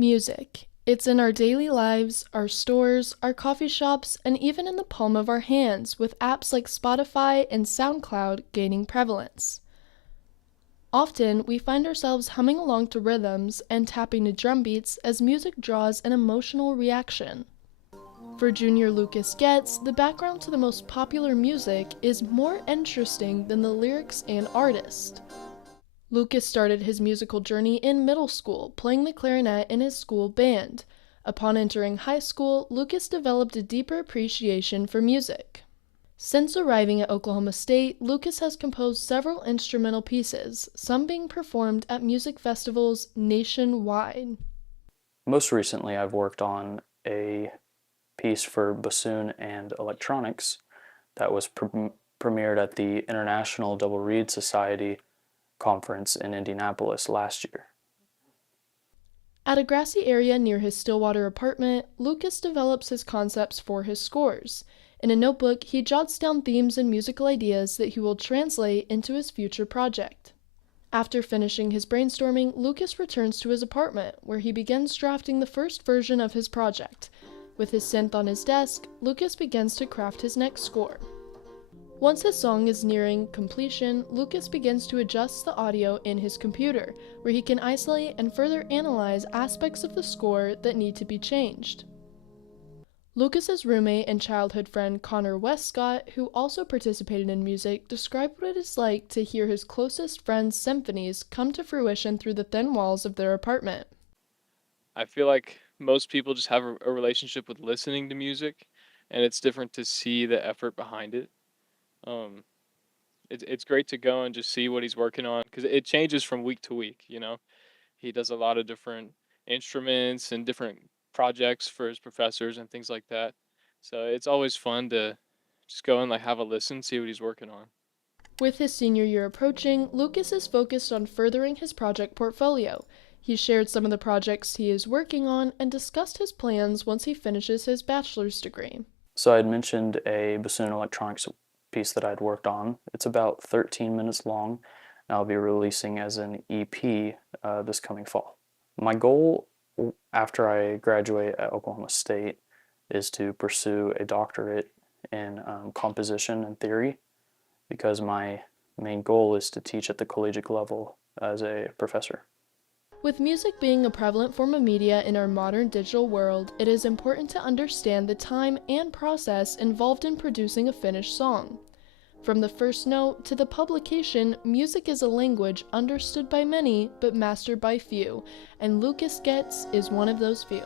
Music. It's in our daily lives, our stores, our coffee shops, and even in the palm of our hands, with apps like Spotify and SoundCloud gaining prevalence. Often, we find ourselves humming along to rhythms and tapping to drum beats as music draws an emotional reaction. For Junior Lucas Getz, the background to the most popular music is more interesting than the lyrics and artist. Lucas started his musical journey in middle school, playing the clarinet in his school band. Upon entering high school, Lucas developed a deeper appreciation for music. Since arriving at Oklahoma State, Lucas has composed several instrumental pieces, some being performed at music festivals nationwide. Most recently, I've worked on a piece for bassoon and electronics that was premiered at the International Double Reed Society conference in Indianapolis last year. At a grassy area near his Stillwater apartment, Lucas develops his concepts for his scores. In a notebook, he jots down themes and musical ideas that he will translate into his future project. After finishing his brainstorming, Lucas returns to his apartment, where he begins drafting the first version of his project. With his synth on his desk, Lucas begins to craft his next score. Once his song is nearing completion, Lucas begins to adjust the audio in his computer, where he can isolate and further analyze aspects of the score that need to be changed. Lucas's roommate and childhood friend Connor Westcott, who also participated in music, described what it is like to hear his closest friend's symphonies come to fruition through the thin walls of their apartment. I feel like most people just have a relationship with listening to music, and it's different to see the effort behind it. Um, it's great to go and just see what he's working on because it changes from week to week. He does a lot of different instruments and different projects for his professors and things like that. So it's always fun to just go and like have a listen, see what he's working on. With his senior year approaching, Lucas is focused on furthering his project portfolio. He shared some of the projects he is working on and discussed his plans once he finishes his bachelor's degree. So I had mentioned a bassoon electronics piece that I'd worked on. It's about 13 minutes long, and I'll be releasing as an EP this coming fall. My goal after I graduate at Oklahoma State is to pursue a doctorate in composition and theory, because my main goal is to teach at the collegiate level as a professor. With music being a prevalent form of media in our modern digital world, it is important to understand the time and process involved in producing a finished song. From the first note to the publication, music is a language understood by many but mastered by few, and Lucas Getz is one of those few.